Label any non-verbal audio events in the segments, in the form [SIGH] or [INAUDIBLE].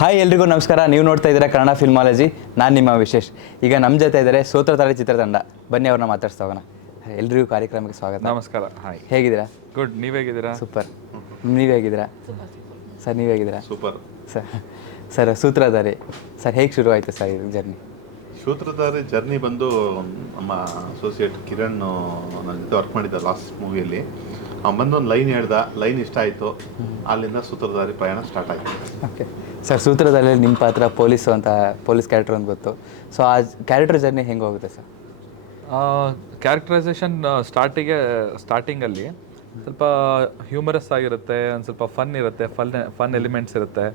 Hi ಎಲ್ರಿಗೂ ನಮಸ್ಕಾರ. ನೀವು ನೋಡ್ತಾ ಇದ್ದೀರಾ ಕನ್ನಡ ಫಿಲ್ಮಾಲಜಿ ನಾನು ನಿಮ್ಮ ವಿಶೇಷ್. ಈಗ ನಮ್ಮ ಜೊತೆ ಇದ್ದಾರೆ ಸೂತ್ರಧಾರಿ ಚಿತ್ರತಂಡ. ಬನ್ನಿ ಅವ್ರನ್ನ ಮಾತಾಡ್ಸ್ತಾ ಹೋಗೋಣ. ಎಲ್ರಿಗೂ ಕಾರ್ಯಕ್ರಮಕ್ಕೆ ಸ್ವಾಗತ. ನಮಸ್ಕಾರ. ಹಾಯ್ ಹೇಗಿದ್ದೀರಾ? ಗುಡ್ ನೀವು ಹೇಗಿದ್ದೀರಾ? ಸೂಪರ್ ನೀವು ಹೇಗಿದ್ದೀರಾ? ಸರ್ ನೀವು ಹೇಗಿದ್ದೀರಾ? Super sir sir Sutradhari. Sir ಹೇಗೆ ಶುರು ಆಯಿತು ಸರ್ ಇದು ಜರ್ನಿ ಸೂತ್ರಧಾರಿ ಜರ್ನಿ ಬಂದು ನಮ್ಮ ಅಸೋಸಿಯೇಟ್ ಕಿರಣ್ ನನ್ನ ಜೊತೆ ವರ್ಕ್ ಮಾಡಿದ್ದ ಲಾಸ್ಟ್ ಮೂವಿಯಲ್ಲಿ ಅವ್ನು ಬಂದು ಒಂದು ಲೈನ್ ಹೇಳ್ದ ಲೈನ್ ಇಷ್ಟ ಆಯಿತು. ಅಲ್ಲಿಂದ ಸೂತ್ರಧಾರಿ ಪ್ರಯಾಣ ಸ್ಟಾರ್ಟ್ ಆಯಿತು. ಓಕೆ ಸರ್ ಸೂತ್ರದಲ್ಲಿ ನಿಮ್ಮ ಪಾತ್ರ ಪೊಲೀಸು ಅಂತ ಪೊಲೀಸ್ ಕ್ಯಾರೆಕ್ಟರ್ ಅಂತ ಗೊತ್ತು. ಸೊ ಆ ಕ್ಯಾರೆಕ್ಟರ್ ಜರ್ನಿ ಹೆಂಗೆ ಹೋಗುತ್ತೆ ಸರ್ ಕ್ಯಾರೆಕ್ಟರೈಸೇಷನ್ ಸ್ಟಾರ್ಟಿಗೆ ಸ್ಟಾರ್ಟಿಂಗಲ್ಲಿ ಸ್ವಲ್ಪ ಹ್ಯೂಮರಸ್ ಆಗಿರುತ್ತೆ ಒಂದು ಸ್ವಲ್ಪ ಫನ್ ಇರುತ್ತೆ ಫನ್ ಫನ್ ಎಲಿಮೆಂಟ್ಸ್ ಇರುತ್ತೆ.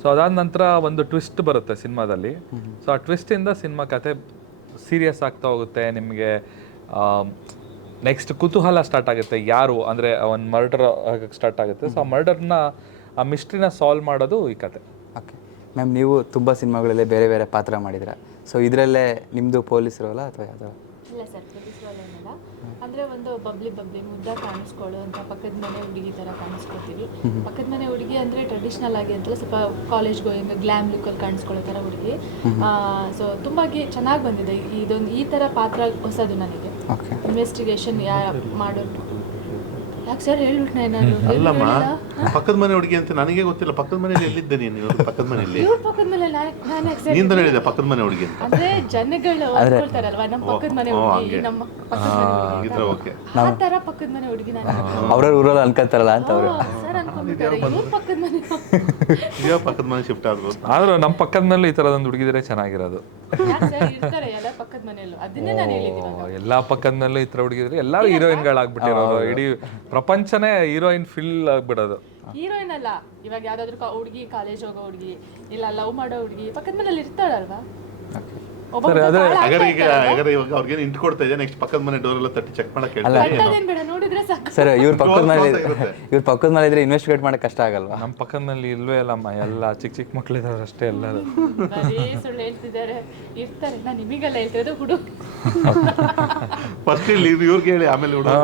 ಸೊ ಅದಾದ ನಂತರ ಒಂದು ಟ್ವಿಸ್ಟ್ ಬರುತ್ತೆ ಸಿನಿಮಾದಲ್ಲಿ. ಸೊ ಆ ಟ್ವಿಸ್ಟಿಂದ ಸಿನಿಮಾ ಕತೆ ಸೀರಿಯಸ್ ಆಗ್ತಾ ಹೋಗುತ್ತೆ ನಿಮಗೆ ನೆಕ್ಸ್ಟ್ ಕುತೂಹಲ ಸ್ಟಾರ್ಟ್ ಆಗುತ್ತೆ. ಯಾರು? ಅಂದರೆ ಒಂದು ಮರ್ಡರ್ ಆಗಕ್ಕೆ ಸ್ಟಾರ್ಟ್ ಆಗುತ್ತೆ. ಸೊ ಆ ಮರ್ಡರ್ನ ಆ ಮಿಸ್ಟ್ರಿನ ಸಾಲ್ವ್ ಮಾಡೋದು ಈ ಕತೆ. ಓಕೆ ಮ್ಯಾಮ್ ನೀವು ತುಂಬ ಸಿನಿಮಾಗಳಲ್ಲಿ ಬೇರೆ ಬೇರೆ ಪಾತ್ರ ಮಾಡಿದ್ರ ಸೊ ಇದರಲ್ಲೇ ನಿಮ್ಮದು ಪೊಲೀಸ್ ಇರೋಲ್ಲ ಅಥವಾ ಯಾವುದೋ? ಇಲ್ಲ ಸರ್ ಪೊಲೀಸ್ ಅಂದರೆ ಅಂದ್ರೆ ಒಂದು ಬಬ್ಲಿ ಬಬ್ಲಿ ಮುದ್ದ ಕಾಣಿಸ್ಕೊಳ್ಳೋ ಅಂತ ಪಕ್ಕದ ಮನೆ ಹುಡುಗಿ ತರ ಕಾಣಿಸ್ಕೊಳ್ತೀವಿ ಪಕ್ಕದ ಮನೆ ಹುಡುಗಿ ಅಂದ್ರೆ ಟ್ರೆಡಿಷನಲ್ ಆಗಿ ಅಂತಲ್ಲ ಸ್ವಲ್ಪ ಕಾಲೇಜ್ ಗೋಯಿಂಗ್ ಗ್ಲಾಮ್ ಲುಕ್ ಅಲ್ಲಿ ಕಾಣಿಸ್ಕೊಳ್ಳೋ ತರ ಹುಡುಗಿ. ಸೊ ತುಂಬಾಗಿ ಚೆನ್ನಾಗಿ ಬಂದಿದೆ. ಇದೊಂದು ಈ ತರ ಪಾತ್ರ ಹೊಸದು ನನಗೆ. ಇನ್ವೆಸ್ಟಿಗೇಷನ್ ಯಾ ಮಾಡೋದು ಯಾಕೆ ಸರ್ ಹೇಳ್ಬಿಟ್ನ ನಾನು? ಅಲ್ಲಮ್ಮ ಪಕ್ಕದ ಮನೆ ಹುಡುಗಿ ಅಂತ ನನಗೆ ಗೊತ್ತಿಲ್ಲ. ಪಕ್ಕದ ಮನೆಯಲ್ಲಿ ಎಲ್ಲಿದ್ದೆ ನೀನು? ಇವತ್ತು ಪಕ್ಕದ ಮನೆಯಲ್ಲಿ? ಇವ್ರ ಪಕ್ಕದ ಮನೆ ನಾನು ಯಾಕೆ ಸರ್ ನೀನ್ ಹೇಳಿದೆ? ಪಕ್ಕದ ಮನೆ ಹುಡುಗಿ ಅಂತ? ಅಂದ್ರೆ ಜನಗಳು ಹೇಳ್ತಾರಲ್ವಾ ನಮ್ಮ ಪಕ್ಕದ ಮನೆ ಹುಡುಗಿ ನಮ್ಮ ಪಕ್ಕದ ಮನೆ ಹುಡುಗಿ ಓಕೆ. ಆ ತರ ಪಕ್ಕದ ಮನೆ ಹುಡುಗಿ ನಾನು ಅವ್ರವ್ರ ಊರಲ್ಲಿ ಅನ್ಕೊಂತಾರಲ್ಲ ಅಂತ ಅವರು. ಅನ್ಕೊಂಡ್ಬಿಟ್ಟಾರೆ ಪಕ್ಕದ ಮನೆ ಶಿಫ್ಟ್ ಆಗ್ಬೋದು. ಆದ್ರೂ ನಮ್ಮ ಪಕ್ಕದ ಮೇಲೆ ಈ ಥರದೊಂದು ಹುಡುಗಿದ್ರೆ ಚೆನ್ನಾಗಿರೋದು. ಇರ್ತಾರೆ ಎಲ್ಲ ಪಕ್ಕದ ಮನೆಯಲ್ಲೂ ಅದನ್ನೇ ನಾನು ಹೇಳಿದ್ದೀನಿ ಎಲ್ಲಾ ಪಕ್ಕದ ಮೇಲೂ ಈ ತರ ಹುಡುಗಿದ್ರೆ ಎಲ್ಲಾರು ಹೀರೋಯಿನ್ಗಳಾಗ್ಬಿಟ್ಟಿರೋದು. ಇಡೀ ಪ್ರಪಂಚನೇ ಹೀರೋಯಿನ್ ಫಿಲ್ ಆಗ್ಬಿಡೋದು. ಹೀರೋಯಿನ್ ಅಲ್ಲ ಇವಾಗ ಯಾವ್ದಾದ್ರು ಹುಡುಗಿ ಕಾಲೇಜ್ ಹೋಗೋ ಹುಡುಗಿ ಇಲ್ಲ ಲವ್ ಮಾಡೋ ಹುಡುಗಿ ಪಕ್ಕದ ಮನೇಲಿ ಇರ್ತಾಳಲ್ವಾ ಒಬ್ಬೊಬ್ರು ಕಾಲ್ ಹಾಗಾದ್ರೆ ಈಗ ಹಾಗಾದ್ರೆ ಇವಾಗ ಅವ್ರಿಗೆ ಇಂಟ್ ಕೊಡ್ತಾ ಇದೆ ನೆಕ್ಸ್ಟ್ ಪಕ್ಕದ ಮನೆ ಡೋರ್ ಎಲ್ಲ ತಟ್ಟಿ ಚೆಕ್ ಮಾಡಕ್ಕೆ ಹೇಳ್ತಾರೆ ಇರ್ತಾರೇನ್ ಬೇಡ ನೋಡಿದ್ರೆ ಸಾಕು. ಸರ್ ಇವ್ರ ಪಕ್ಕದ ಮೇಲೆ. ಇವ್ರ ಪಕ್ಕದ ಮೇಲೆ ಇದ್ರೆ ಇನ್ವೆಸ್ಟಿಗೇಟ್ ಮಾಡಕ್ ಕಷ್ಟ ಆಗಲ್ವಾ? ನಮ್ಮ ಪಕ್ಕದ ಮೇಲೆ ಇಲ್ವೇ ಅಲ್ಲಮ್ಮ ಎಲ್ಲ ಚಿಕ್ಕ ಚಿಕ್ಕ ಮಕ್ಳಿದಾರೆ ಅಷ್ಟೇ ಎಲ್ಲರೂ. ಬರೀ ಸುಳ್ಳು ಹೇಳ್ತಿದ್ದಾರೆ. ಇರ್ತಾರೆ ನಾನು ನಿಮಗೆಲ್ಲ ಹೇಳ್ತಿರೋದು ಹುಡುಗ ಫಸ್ಟ್ ಇಲ್ಲಿ ಇವ್ರಿಗೆ ಹೇಳಿ ಆಮೇಲೆ ಹುಡುಗ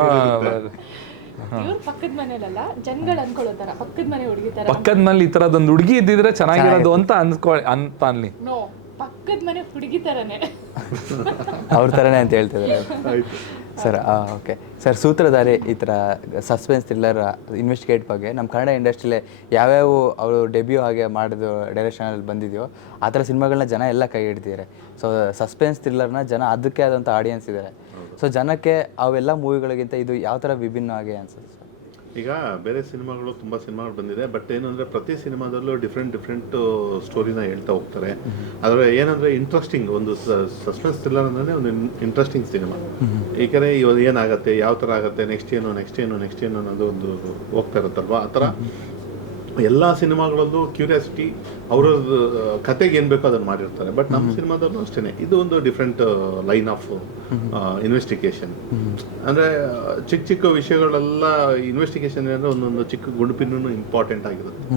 ಇವ್ರ ಪಕ್ಕದ ಮನೇಲಲ್ಲ ಜನಗಳು ಅನ್ಕೊಳ್ಳೋ ತರ ಪಕ್ಕದ ಮನೆ ಹುಡುಗಿ ತರ. ಪಕ್ಕದ ಮೇಲೆ ಈ ತರದೊಂದು ಹುಡುಗಿ ಇದ್ದಿದ್ರೆ ಚೆನ್ನಾಗಿರೋದು ಅಂತ ಅನ್ಕೊ ಅಂತ ಅನ್ಲಿ. ನೋ ಪಕ್ಕದ ಮನೆ ಹುಡುಗಿ ತರನೇ. ಅವ್ರ ಥರನೇ ಅಂತ ಹೇಳ್ತಿದ್ದಾರೆ ಸರ್ ಓಕೆ. ಸರ್ ಸೂತ್ರಧಾರಿ ಈ ಥರ ಸಸ್ಪೆನ್ಸ್ ಥ್ರಿಲ್ಲರ್ ಇನ್ವೆಸ್ಟಿಗೇಟ್ ಬಗ್ಗೆ ನಮ್ಮ ಕನ್ನಡ ಇಂಡಸ್ಟ್ರಿಲೇ ಯಾವ್ಯಾವ ಅವರು ಡೆಬ್ಯೂ ಹಾಗೆ ಮಾಡಿದ್ದು ಡೈರೆಕ್ಷನಲ್ಲಿ ಬಂದಿದೆಯೋ ಆ ಥರ ಸಿನಿಮಾಗಳನ್ನ ಜನ ಎಲ್ಲ ಕೈ ಹಿಡ್ತಿದ್ದಾರೆ. ಸೊ ಸಸ್ಪೆನ್ಸ್ ಥ್ರಿಲ್ಲರ್ನ ಜನ ಅದಕ್ಕೆ ಆದಂಥ ಆಡಿಯನ್ಸ್ ಇದ್ದಾರೆ. ಸೊ ಜನಕ್ಕೆ ಅವೆಲ್ಲ ಮೂವಿಗಳಿಗಿಂತ ಇದು ಯಾವ ಥರ ವಿಭಿನ್ನವಾಗಿ ಅನ್ಸುತ್ತೆ? ಈಗ ಬೇರೆ ಸಿನಿಮಾಗಳು ತುಂಬ ಸಿನಿಮಾಗಳು ಬಂದಿದೆ ಬಟ್ ಏನಂದ್ರೆ ಪ್ರತಿ ಸಿನಿಮಾದಲ್ಲೂ ಡಿಫ್ರೆಂಟ್ ಡಿಫ್ರೆಂಟ್ ಸ್ಟೋರಿನ ಹೇಳ್ತಾ ಹೋಗ್ತಾರೆ. ಆದರೆ ಏನಂದ್ರೆ ಇಂಟ್ರೆಸ್ಟಿಂಗ್ ಒಂದು ಸಸ್ಪೆನ್ಸ್ ಥ್ರಿಲ್ಲರ್ ಅಂದ್ರೆ ಒಂದು ಇಂಟ್ರೆಸ್ಟಿಂಗ್ ಸಿನಿಮಾ ಏಕೆಂದ್ರೆ ಇವಾಗ ಏನಾಗುತ್ತೆ ಯಾವ ಥರ ಆಗುತ್ತೆ ನೆಕ್ಸ್ಟ್ ಏನು ನೆಕ್ಸ್ಟ್ ಏನು ನೆಕ್ಸ್ಟ್ ಏನು ಅನ್ನೋದು ಒಂದು ಹೋಗ್ತಾ ಇರುತ್ತಲ್ವಾ? ಆ ಥರ ಎಲ್ಲ ಸಿನಿಮಾಗಳಲ್ಲೂ ಕ್ಯೂರಿಯಾಸಿಟಿ ಅವರ ಕತೆಗೆ ಏನು ಬೇಕೋ ಅದನ್ನು ಮಾಡಿರ್ತಾರೆ. ಬಟ್ ನಮ್ಮ ಸಿನಿಮಾದಲ್ಲೂ ಅಷ್ಟೇ ಇದು ಒಂದು ಡಿಫ್ರೆಂಟ್ ಲೈನ್ ಆಫ್ ಇನ್ವೆಸ್ಟಿಗೇಷನ್ ಅಂದರೆ ಚಿಕ್ಕ ಚಿಕ್ಕ ವಿಷಯಗಳೆಲ್ಲ ಇನ್ವೆಸ್ಟಿಗೇಷನ್ ಅಂದರೆ ಒಂದೊಂದು ಚಿಕ್ಕ ಗುಂಡುಪಿನೂ ಇಂಪಾರ್ಟೆಂಟ್ ಆಗಿರುತ್ತೆ.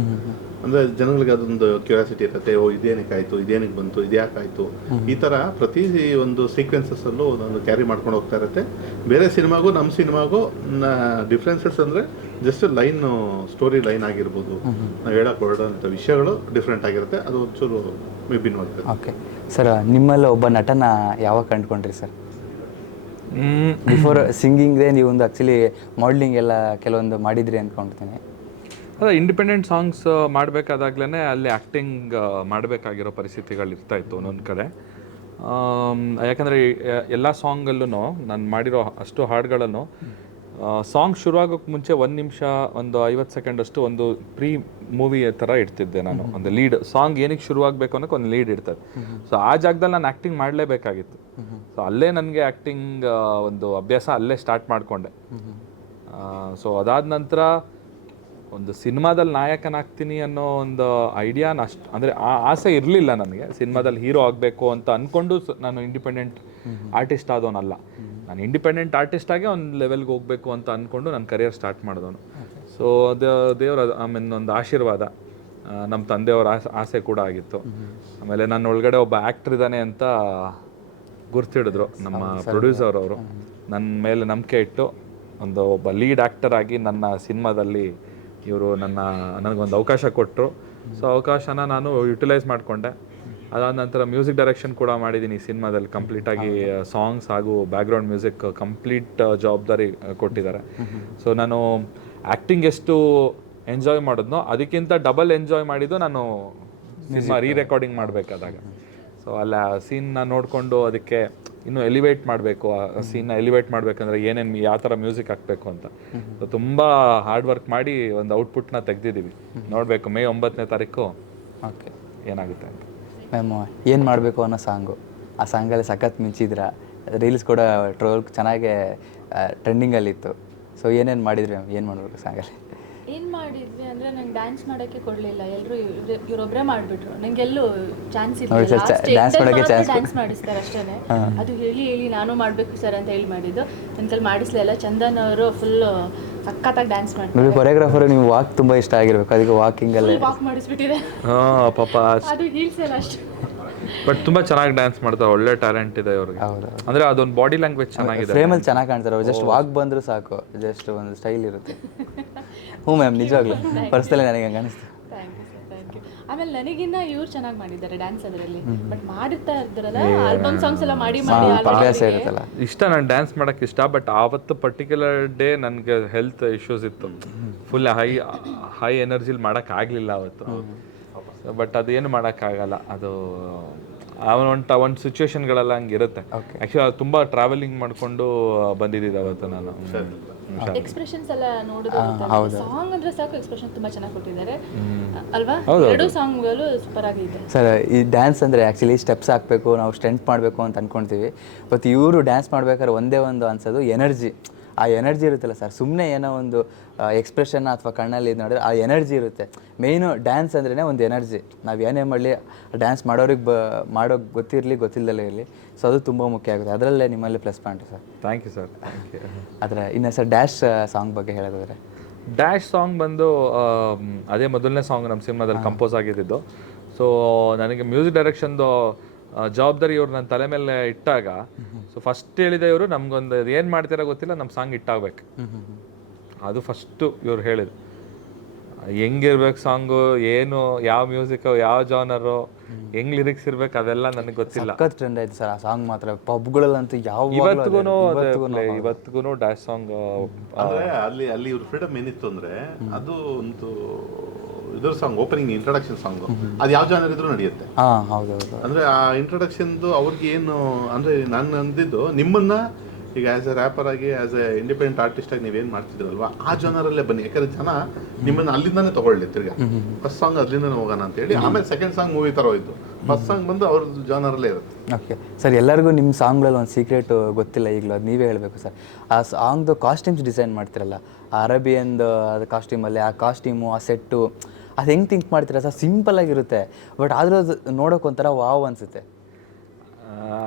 ಅಂದರೆ ಜನಗಳಿಗೆ ಅದೊಂದು ಕ್ಯೂರಿಯಾಸಿಟಿ ಇರುತ್ತೆ ಓ ಇದೇನಕ್ಕೆ ಆಯಿತು ಇದೇನಕ್ಕೆ ಬಂತು ಇದ್ಯಾಕಾಯಿತು ಈ ಥರ ಪ್ರತಿ ಒಂದು ಸೀಕ್ವೆನ್ಸಸ್ ಅಲ್ಲೂ ಒಂದೊಂದು ಕ್ಯಾರಿ ಮಾಡ್ಕೊಂಡು ಹೋಗ್ತಾ ಇರುತ್ತೆ. ಬೇರೆ ಸಿನಿಮಾಗೂ ನಮ್ಮ ಸಿನಿಮಾಗೂ ಡಿಫ್ರೆನ್ಸಸ್ ಅಂದರೆ ಜಸ್ಟ್ ಲೈನ್ ಸ್ಟೋರಿ ಲೈನ್ ಆಗಿರ್ಬೋದು. ನಾವು ಹೇಳಕ್ ಹೊರಡೋಂಥ ವಿಷಯಗಳು ಡಿಫ್ರೆಂಟ್ ಆಗಿರುತ್ತೆ. ಅದು ಒಂಚೂರು ವಿಭಿನ್ನವಾಗಿರುತ್ತೆ ಓಕೆ ಸರ್ ನಿಮ್ಮಲ್ಲಿ ಒಬ್ಬ ನಟನ ಯಾವಾಗ ಕಂಡುಕೊಂಡ್ರಿ ಸರ್ ಬಿಫೋರ್ ಸಿಂಗಿಂಗ್ದೇ ನೀವೊಂದು ಒಂದು ಆ್ಯಕ್ಚುಲಿ ಮಾಡಲಿಂಗ್ ಎಲ್ಲ ಕೆಲವೊಂದು ಮಾಡಿದ್ರಿ ಅಂದ್ಕೊಳ್ತೀನಿ ಅದೇ ಇಂಡಿಪೆಂಡೆಂಟ್ ಸಾಂಗ್ಸ್ ಮಾಡಬೇಕಾದಾಗ್ಲೇ ಅಲ್ಲಿ ಆ್ಯಕ್ಟಿಂಗ್ ಮಾಡಬೇಕಾಗಿರೋ ಪರಿಸ್ಥಿತಿಗಳು ಇರ್ತಾ ಇತ್ತು ಒಂದೊಂದು ಕಡೆ. ಯಾಕಂದರೆ ಎಲ್ಲ ಸಾಂಗಲ್ಲೂ ನಾನು ಮಾಡಿರೋ ಅಷ್ಟು ಹಾಡುಗಳನ್ನು ಸಾಂಗ್ ಶುರುವಾಗೋಕ್ಕೆ ಮುಂಚೆ ಒಂದು ನಿಮಿಷ ಒಂದು ಐವತ್ತು ಸೆಕೆಂಡ್ ಅಷ್ಟು ಒಂದು ಪ್ರೀ ಮೂವಿ ಥರ ಇಡ್ತಿದ್ದೆ ನಾನು. ಒಂದು ಲೀಡ್ ಸಾಂಗ್ ಏನಕ್ಕೆ ಶುರುವಾಗಬೇಕು ಅನ್ನೋಕೆ ಒಂದು ಲೀಡ್ ಇಡ್ತದೆ. ಸೊ ಆ ಜಾಗದಲ್ಲಿ ನಾನು ಆ್ಯಕ್ಟಿಂಗ್ ಮಾಡಲೇಬೇಕಾಗಿತ್ತು. ಸೊ ಅಲ್ಲೇ ನನಗೆ ಆ್ಯಕ್ಟಿಂಗ್ ಒಂದು ಅಭ್ಯಾಸ ಅಲ್ಲೇ ಸ್ಟಾರ್ಟ್ ಮಾಡಿಕೊಂಡೆ. ಸೊ ಅದಾದ ನಂತರ ಒಂದು ಸಿನಿಮಾದಲ್ಲಿ ನಾಯಕನಾಗ್ತೀನಿ ಅನ್ನೋ ಒಂದು ಐಡಿಯಾ ಅಷ್ಟು ಅಂದರೆ ಆ ಆಸೆ ಇರಲಿಲ್ಲ ನನಗೆ. ಸಿನಿಮಾದಲ್ಲಿ ಹೀರೋ ಆಗಬೇಕು ಅಂತ ಅಂದ್ಕೊಂಡು ಸ- ನಾನು ಇಂಡಿಪೆಂಡೆಂಟ್ ಆರ್ಟಿಸ್ಟ್ ಆದವನಲ್ಲ. ನಾನು ಇಂಡಿಪೆಂಡೆಂಟ್ ಆರ್ಟಿಸ್ಟ್ ಆಗಿ ಒಂದು ಲೆವೆಲ್ಗೆ ಹೋಗಬೇಕು ಅಂತ ಅಂದ್ಕೊಂಡು ನನ್ನ ಕರಿಯರ್ ಸ್ಟಾರ್ಟ್ ಮಾಡಿದವನು. ಸೊ ಅದು ದೇವರ ಆಮೇಲೆ ಒಂದು ಆಶೀರ್ವಾದ ನಮ್ಮ ತಂದೆಯವರ ಆಸೆ ಆಸೆ ಕೂಡ ಆಗಿತ್ತು. ಆಮೇಲೆ ನನ್ನ ಒಳಗಡೆ ಒಬ್ಬ ಆ್ಯಕ್ಟ್ರ್ ಇದ್ದಾನೆ ಅಂತ ಗುರ್ತಿಡಿದ್ರು ನಮ್ಮ ಪ್ರೊಡ್ಯೂಸರ್ ಅವರು. ನನ್ನ ಮೇಲೆ ನಂಬಿಕೆ ಇಟ್ಟು ಒಂದು ಒಬ್ಬ ಲೀಡ್ ಆ್ಯಕ್ಟರ್ ಆಗಿ ನನ್ನ ಸಿನಿಮಾದಲ್ಲಿ ಇವರು ನನ್ನ ನನಗೊಂದು ಅವಕಾಶ ಕೊಟ್ಟರು. ಸೊ ಅವಕಾಶನ ನಾನು ಯುಟಿಲೈಸ್ ಮಾಡಿಕೊಂಡೆ. ಅದಾದ ನಂತರ ಮ್ಯೂಸಿಕ್ ಡೈರೆಕ್ಷನ್ ಕೂಡ ಮಾಡಿದ್ದೀನಿ ಈ ಸಿನಿಮಾದಲ್ಲಿ ಕಂಪ್ಲೀಟಾಗಿ ಸಾಂಗ್ಸ್ ಹಾಗೂ ಬ್ಯಾಕ್ಗ್ರೌಂಡ್ ಮ್ಯೂಸಿಕ್ ಕಂಪ್ಲೀಟ್ ಜವಾಬ್ದಾರಿ ಆ, ಕೊಟ್ಟಿದ್ದಾರೆ. ಸೊ ನಾನು ಆ್ಯಕ್ಟಿಂಗ್ ಎಷ್ಟು ಎಂಜಾಯ್ ಮಾಡಿದ್ನೋ ಅದಕ್ಕಿಂತ ಡಬಲ್ ಎಂಜಾಯ್ ಮಾಡಿದ್ದು ನಾನು ಸಿನಿಮಾ ರೀ ರೆಕಾರ್ಡಿಂಗ್ ಮಾಡಬೇಕಾದಾಗ. ಸೊ ಅಲ್ಲ ಸೀನ್ನ ನೋಡಿಕೊಂಡು ಅದಕ್ಕೆ ಇನ್ನು ಎಲಿವೇಟ್ ಮಾಡಬೇಕು ಆ ಸೀನ್ನ ಎಲಿವೇಟ್ ಮಾಡಬೇಕಂದ್ರೆ ಏನೇನು ಯಾವ ಥರ ಮ್ಯೂಸಿಕ್ ಹಾಕಬೇಕು ಅಂತ. ಸೊ ತುಂಬ ಹಾರ್ಡ್ ವರ್ಕ್ ಮಾಡಿ ಒಂದು ಔಟ್ಪುಟ್ನ ತೆಗ್ದಿದ್ದೀವಿ. ನೋಡಬೇಕು ಮೇ ಒಂಬತ್ತನೇ ತಾರೀಕು ಓಕೆ ಏನಾಗುತ್ತೆ ಅಂತ. ಮ್ಯಾಮ್ ಏನು ಮಾಡಬೇಕು ಅನ್ನೋ ಸಾಂಗು? ಆ ಸಾಂಗಲ್ಲಿ ಸಖತ್ ಮಿಂಚಿದ್ರ? ರೀಲ್ಸ್ ಕೂಡ ಟ್ರೋಲ್ ಚೆನ್ನಾಗೆ ಟ್ರೆಂಡಿಂಗಲ್ಲಿತ್ತು ಸೊ ಏನೇನು ಮಾಡಿದ್ರಿ ಮ್ಯಾಮ್ ಏನು ಮಾಡಬೇಕು ಸಾಂಗಲ್ಲಿ? ಮಾಡಿದ್ವಿ ಅಂದ್ರೆ ನಂಗೆ ಡ್ಯಾನ್ಸ್ ಮಾಡಕ್ಕೆ ಕೊಡ್ಲಿಲ್ಲ. ಎಲ್ಲರೂ ಇವರೊಬ್ಬರೇ ಮಾಡ್ಬಿಟ್ರು. ನಂಗೆ ಎಲ್ಲೂ ಚಾನ್ಸ್ ಇಲ್ಲ sir, ಚ- dance ಮಾಡಕ್ಕೆ chance ಡ್ಯಾನ್ಸ್ ಮಾಡಿಸ್ತಾರೆ ಅಷ್ಟೇನೆ. ಅದು ಹೇಳಿ ಹೇಳಿ ನಾನು ಮಾಡ್ಬೇಕು ಸರ್ ಅಂತ ಹೇಳಿ ಮಾಡಿದ್ದು. ನನ್ನ ಕೈಲಿ ಮಾಡಿಸ್ಲಿಲ್ಲ ಚಂದನ್ ಅವರು ಫುಲ್ ಸಕ್ಕತ್ತಾಗಿ ಡ್ಯಾನ್ಸ್ ಮಾಡ್ತಾರೆ. ನೋಡಿ ಕೊರಿಯೋಗ್ರಾಫರ್ ನೀವು ವಾಕ್ ತುಂಬಾ ಇಷ್ಟ ಆಗಿರ್ಬೇಕು. ಅದಕ್ಕೆ ವಾಕಿಂಗ್ ವಾಕಿಂಗಲ್ಲೇ ವಾಕ್ ಮಾಡಿಸ್ಬಿಟ್ಟಿದೆ. ಹಾಂ ಪಾಪ. ಅದು ಹೀಲ್ಸ್ ಎಲ್ಲ ಅಷ್ಟು? ಬಟ್ ತುಂಬಾ ಚೆನ್ನಾಗಿ ಡ್ಯಾನ್ಸ್ ಮಾಡ್ತಾರೆ. ಒಳ್ಳೆ ಟ್ಯಾಲೆಂಟ್ ಇದೆ ಅವ್ರಿಗೆ. ಅಂದ್ರೆ ಅಂದರೆ ಅದೊಂದು ಬಾಡಿ ಲ್ಯಾಂಗ್ವೇಜ್ ಚೆನ್ನಾಗಿದೆ. ಫ್ರೇಮಲ್ಲಿ ಚೆನ್ನಾಗಿ ಕಾಣ್ತಾರೆ. ಜಸ್ಟ್ ವಾಕ್ ಬಂದರೂ ಸಾಕು. ಜಸ್ಟ್ ಒಂದು ಸ್ಟೈಲ್ ಇರುತ್ತೆ. [LAUGHS] ಹ್ಞೂ ಮ್ಯಾಮ್ ನಿಜವಾಗ್ಲೂ. ಪರ್ಸನಲಿ ನನಗೆ ಹಂಗೆ ಅನಿಸ್ತು. Thank you sir thank you ಆಮೇಲೆ ನನಗಿನ್ನ ಇವ್ರು ಚೆನ್ನಾಗಿ ಮಾಡಿದ್ದಾರೆ ಡ್ಯಾನ್ಸ್ ಅದರಲ್ಲಿ. ಬಟ್ ಮಾಡಿರ್ತಾ ಇದ್ರಲ್ಲ ಆಲ್ಬಮ್ ಸಾಂಗ್ಸ್ ಎಲ್ಲ ಮಾಡಿ ಮಾಡಿ ಅಭ್ಯಾಸ ಇರುತ್ತಲ್ಲ. ಇಷ್ಟ ನಾನು ಡ್ಯಾನ್ಸ್ ಮಾಡೋಕ್ಕೆ ಇಷ್ಟ ಬಟ್ ಆವತ್ತು ಪರ್ಟಿಕ್ಯುಲರ್ ಡೇ ನನಗೆ ಹೆಲ್ತ್ ಇಶ್ಯೂಸ್ ಇತ್ತು. ಫುಲ್ ಹೈ ಹೈ ಎನರ್ಜಿಲಿ ಮಾಡೋಕ್ಕಾಗಲಿಲ್ಲ ಅವತ್ತು ಬಟ್ ಅದು ಏನು ಮಾಡೋಕ್ಕಾಗಲ್ಲ ಅದು ಅವನ ಒಂದು ಒಂದು ಸಿಚುವೇಶನ್ಗಳೆಲ್ಲ ಹಂಗೆ ಇರುತ್ತೆ ಆ್ಯಕ್ಚುಲಿ ಅದು ತುಂಬ ಟ್ರಾವೆಲಿಂಗ್ ಮಾಡಿಕೊಂಡು ಬಂದಿದ್ದಿದ್ದು ಅವತ್ತು ನಾನು. ಎಕ್ಸ್ಪ್ರೆಷನ್ಸ್ ಎಲ್ಲ ನೋಡಿದ್ರೆ ಸಾಂಗ್ ಅಂದ್ರೆ ಸಾಕು ಎಕ್ಸ್ಪ್ರೆಷನ್ ತುಂಬಾ ಚೆನ್ನಾಗಿ ಕೊಟ್ಟಿದ್ದಾರೆ. ಅಲ್ವಾ? ಎರಡು ಸಾಂಗ್ಗಳು ಸೂಪರ್ ಆಗಿದೆ ಸರ್ ಈ ಡ್ಯಾನ್ಸ್ ಅಂದರೆ ಆ್ಯಕ್ಚುಲಿ ಸ್ಟೆಪ್ಸ್ ಹಾಕಬೇಕು ನಾವು ಸ್ಟ್ರೆಂತ್ ಮಾಡಬೇಕು ಅಂತ ಅನ್ಕೊಂತೀವಿ. ಬಟ್ ಇವರು ಡ್ಯಾನ್ಸ್ ಮಾಡ್ಬೇಕಾದ್ರೆ ಒಂದೇ ಒಂದು ಅನ್ಸೋದು ಎನರ್ಜಿ. ಆ ಎನರ್ಜಿ ಇರುತ್ತಲ್ಲ ಸರ್ ಸುಮ್ಮನೆ ಏನೋ ಒಂದು ಎಕ್ಸ್ಪ್ರೆಷನ್ ಅಥವಾ ಕಣ್ಣಲ್ಲಿ ಇದು ನೋಡಿದ್ರೆ ಆ ಎನರ್ಜಿ ಇರುತ್ತೆ. ಮೇಯ್ನು ಡ್ಯಾನ್ಸ್ ಅಂದ್ರೇ ಒಂದು ಎನರ್ಜಿ ನಾವು ಏನೇ ಮಾಡಲಿ ಡ್ಯಾನ್ಸ್ ಮಾಡೋರಿಗೆ ಬ ಮಾಡೋಕ್ಕೆ ಗೊತ್ತಿರಲಿ ಗೊತ್ತಿಲ್ಲದಲ್ಲೇ ಇರಲಿ. ಸೊ ಅದು ತುಂಬ ಮುಖ್ಯ ಆಗುತ್ತೆ. ಅದರಲ್ಲೇ ನಿಮ್ಮಲ್ಲಿ plus point sir thank you sir ಅದರ ಇನ್ನು ಸರ್ ಡ್ಯಾಶ್ ಸಾಂಗ್ ಬಗ್ಗೆ ಹೇಳೋದಾದ್ರೆ. ಡ್ಯಾಶ್ ಸಾಂಗ್ ಬಂದು ಅದೇ ಮೊದಲನೇ ಸಾಂಗ್ ನಮ್ಮ ಸಿನಿಮಾದಲ್ಲಿ ಕಂಪೋಸ್ ಆಗಿದ್ದಿದ್ದು. ಸೊ ನನಗೆ ಮ್ಯೂಸಿಕ್ ಡೈರೆಕ್ಷನ್ದು ಜವಾಬ್ದಾರಿ ಇವ್ರು ನನ್ನ ತಲೆ ಮೇಲೆ ಇಟ್ಟಾಗ ಸೊ ಫಸ್ಟ್ ಹೇಳಿದ ಇವರು ನಮ್ಗೊಂದು ಏನು ಮಾಡ್ತೀರಾ ಗೊತ್ತಿಲ್ಲ ನಮ್ಮ ಸಾಂಗ್ ಇಟ್ಟಾಗಬೇಕು. ಅದು ಫಸ್ಟು ಇವ್ರು ಹೇಳಿದ್ರು ಹೆಂಗಿರ್ಬೇಕು ಸಾಂಗು ಏನು ಯಾವ ಮ್ಯೂಸಿಕ್ ಯಾವ ಜಾನರು ಹೆಂಗ್ ಲಿರಿಕ್ಸ್ ಇರ್ಬೇಕು ಅದೆಲ್ಲ ನನಗೆ ಗೊತ್ತಿಲ್ಲ. ಸಖತ್ ಟ್ರೆಂಡ್ ಆಯ್ತು ಸರ್ ಆ ಸಾಂಗ್ ಮಾತ್ರ. ಪಬ್ಗಳಲ್ಲಂತೂ ಯಾವ ಇವತ್ತಿಗೂ ಇವತ್ತಿಗೂ ಡ್ಯಾಶ್ ಸಾಂಗ್ ಅಂದ್ರೆ ಅಲ್ಲಿ ಅಲ್ಲಿ ಇವ್ರ ಫ್ರೀಡಮ್ ಏನಿತ್ತು ಅಂದ್ರೆ ಅದು ಒಂದು ಇದ್ರ ಸಾಂಗ್ ಓಪನಿಂಗ್ ಇಂಟ್ರಡಕ್ಷನ್ ಸಾಂಗ್ ಅದು ಯಾವ ಜಾನರ್ ಇದ್ರೂ ನಡೆಯುತ್ತೆ. ಹಾಂ ಹೌದು ಹೌದು ಅಂದ್ರೆ ಆ ಇಂಟ್ರಡಕ್ಷನ್ದು ಅವ್ರಿಗೆ ಏನು ಅಂದ್ರೆ ನಾನು ಅಂದಿದ್ದು ನಿಮ್ಮನ್ನ ಈಗ ಆಸ್ ಎ ರ್ಯಾಪರ್ ಆಗಿ ಆಸ್ ಎ ಇಂಡಿಪೆಂಡೆಂಟ್ ಆರ್ಟಿಸ್ಟ್ ಆಗಿ ನೀವೇನ್ ಮಾಡ್ತಿದ್ರಲ್ವಾ ಆ ಜನರಲ್ಲೇ ಬನ್ನಿ. ಯಾಕಂದ್ರೆ ಜನ ನಿಮ್ಮನ್ನ ಅಲ್ಲಿಂದಾನೆ ತಗೊಳ್ಳಿ ತಿರ್ಗಾ. ಫಸ್ಟ್ ಸಾಂಗ್ ಅಲ್ಲಿಂದಾನೆ ಹೋಗೋಣ ಅಂತ ಹೇಳಿ ಆಮೇಲೆ ಸೆಕೆಂಡ್ ಸಾಂಗ್ ಮೂವಿ ತರ ಹೋಯ್ತು. ಫಸ್ಟ್ ಸಾಂಗ್ ಬಂದು ಅವ್ರ ಜಾನರಲ್ಲೇ ಇರುತ್ತೆ. ಓಕೆ ಸರ್ ಎಲ್ಲರಿಗೂ ನಿಮ್ಮ ಸಾಂಗ್ಗಳಲ್ಲಿ ಒಂದು ಸೀಕ್ರೆಟ್ ಗೊತ್ತಿಲ್ಲ ಈಗಲೂ ಅದು ನೀವೇ ಹೇಳಬೇಕು ಸರ್ ಆ ಸಾಂಗ್ದು ಕಾಸ್ಟ್ಯೂಮ್ಸ್ ಡಿಸೈನ್ ಮಾಡ್ತಿರಲ್ಲ ಆ ಅರಬಿಯನ್ದು ಅದು ಕಾಸ್ಟ್ಯೂಮಲ್ಲಿ ಆ ಕಾಸ್ಟ್ಯೂಮು ಆ ಸೆಟ್ಟು ಅದು ಹೆಂಗೆ ಥಿಂಕ್ ಮಾಡ್ತೀರಾ ಸರ್ ಸಿಂಪಲ್ ಆಗಿರುತ್ತೆ ಬಟ್ ಆದರೂ ಅದು ನೋಡೋಕೆ ಒಂಥರ ವಾವ್ ಅನಿಸುತ್ತೆ.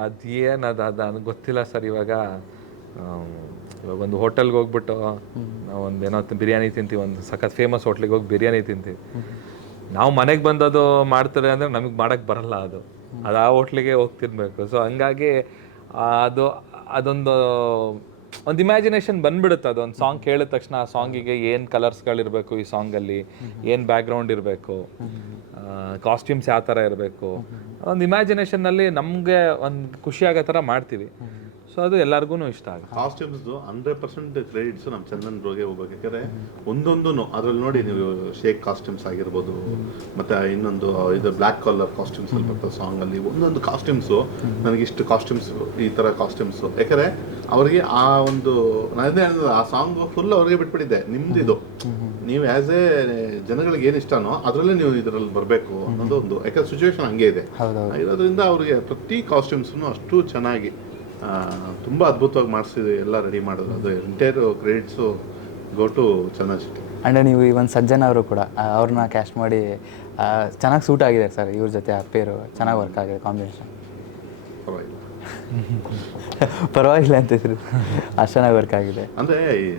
ಅದೇನು ಅದು ಅದು ನನಗೆ ಗೊತ್ತಿಲ್ಲ ಸರ್ ಇವಾಗ. ಇವಾಗ ಒಂದು ಹೋಟೆಲ್ಗೆ ಹೋಗ್ಬಿಟ್ಟು ನಾವು ಒಂದು ಏನೋ ಬಿರಿಯಾನಿ ತಿಂತೀವಿ ಒಂದು ಸಖತ್ ಫೇಮಸ್ ಹೋಟ್ಲಿಗೆ ಹೋಗಿ ಬಿರಿಯಾನಿ ತಿಂತೀವಿ. ನಾವು ಮನೆಗೆ ಬಂದದು ಮಾಡ್ತಾರೆ ಅಂದರೆ ನಮಗೆ ಮಾಡೋಕ್ಕೆ ಬರಲ್ಲ ಅದು. ಅದು ಆ ಹೋಟ್ಲಿಗೆ ಹೋಗಿ ತಿನ್ನಬೇಕು ಸೊ ಹಂಗಾಗಿ ಅದು ಅದೊಂದು ಒಂದು ಇಮ್ಯಾಜಿನೇಷನ್ ಬಂದ್ಬಿಡುತ್ತೆ ಅದು. ಒಂದು ಸಾಂಗ್ ಕೇಳಿದ ತಕ್ಷಣ ಆ ಸಾಂಗಿಗೆ ಏನು ಕಲರ್ಸ್ಗಳಿರಬೇಕು ಈ ಸಾಂಗಲ್ಲಿ ಏನು ಬ್ಯಾಕ್ಗ್ರೌಂಡ್ ಇರಬೇಕು? ಕಾಸ್ಟ್ಯೂಮ್ಸ್ ಯಾವ ಥರ ಇರಬೇಕು? ಒಂದು ಇಮ್ಯಾಜಿನೇಷನ್ನಲ್ಲಿ ನಮಗೆ ಒಂದು ಖುಷಿಯಾಗೋ ಆಗೋ ಥರ ಮಾಡ್ತೀವಿ. ಸೊ ಅದು ಎಲ್ಲರಿಗೂ ಇಷ್ಟ ಆಗುತ್ತೆ. ಕಾಸ್ಟ್ಯೂಮ್ಸ್ ಹಂಡ್ರೆಡ್ ಪರ್ಸೆಂಟ್ ಕ್ರೆಡಿಟ್ಸ್ ನಮ್ಮ ಚಂದನ್ ಬ್ರೋಗೆ ಹೋಗ್ಬೇಕು. ಯಾಕಂದ್ರೆ ಒಂದೊಂದು ಅದ್ರಲ್ಲಿ ನೋಡಿ ನೀವು ಶೇಕ್ ಕಾಸ್ಟ್ಯೂಮ್ಸ್ ಆಗಿರ್ಬೋದು ಮತ್ತೆ ಇನ್ನೊಂದು ಇದು ಬ್ಲ್ಯಾಕ್ ಕಲರ್ ಕಾಸ್ಟ್ಯೂಮ್ಸ್ ಅಲ್ಲಿ ಬರ್ತದೆ ಸಾಂಗ್ ಅಲ್ಲಿ. ಒಂದೊಂದು ಕಾಸ್ಟ್ಯೂಮ್ಸು ನನಗೆ ಇಷ್ಟು ಕಾಸ್ಟ್ಯೂಮ್ಸ್ ಈ ತರ ಕಾಸ್ಟ್ಯೂಮ್ಸ್ ಯಾಕಂದ್ರೆ ಅವರಿಗೆ ಆ ಒಂದು ನನ್ನದೇ ಅದೇ ಆ ಸಾಂಗ್ ಫುಲ್ ಅವ್ರಿಗೆ ಬಿಟ್ಬಿಟ್ಟಿದ್ದೆ ನಿಮ್ಮದಿದು ನೀವು ಆಸ್ ಎ ಜನಗಳಿಗೆ ಏನು ಇಷ್ಟನೋ ಅದರಲ್ಲೇ ನೀವು ಇದರಲ್ಲಿ ಬರಬೇಕು ಅನ್ನೋದು ಒಂದು ಯಾಕಂದ್ರೆ ಸಿಚುವೇಶನ್ ಹಂಗೆ ಇದೆ. ಇರೋದ್ರಿಂದ ಅವರಿಗೆ ಪ್ರತಿ ಕಾಸ್ಟ್ಯೂಮ್ಸ್ನು ಅಷ್ಟು ಚೆನ್ನಾಗಿ ತುಂಬಾ ಅದ್ಭುತವಾಗಿ ಮಾಡಿಸಿದ್ವಿ ಎಲ್ಲ ರೆಡಿ ಮಾಡೋದು. ಅದು entire credits go to and and ನೀವು ಈ ಒಂದು ಸಜ್ಜನ ಅವರು ಕೂಡ ಅವ್ರನ್ನ ಕ್ಯಾಸ್ಟ್ ಮಾಡಿ ಚೆನ್ನಾಗಿ ಸೂಟ್ ಆಗಿದೆ ಸರ್ ಇವ್ರ ಜೊತೆ ಆ ಪೇರು ಚೆನ್ನಾಗಿ ವರ್ಕ್ ಆಗಿದೆ ಕಾಂಬಿನೇಷನ್ ಪರವಾಗಿಲ್ಲ. ಪರವಾಗಿಲ್ಲ ಅಂತ ಅಷ್ಟು ಚೆನ್ನಾಗಿ ವರ್ಕ್ ಆಗಿದೆ. ಅಂದ್ರೆ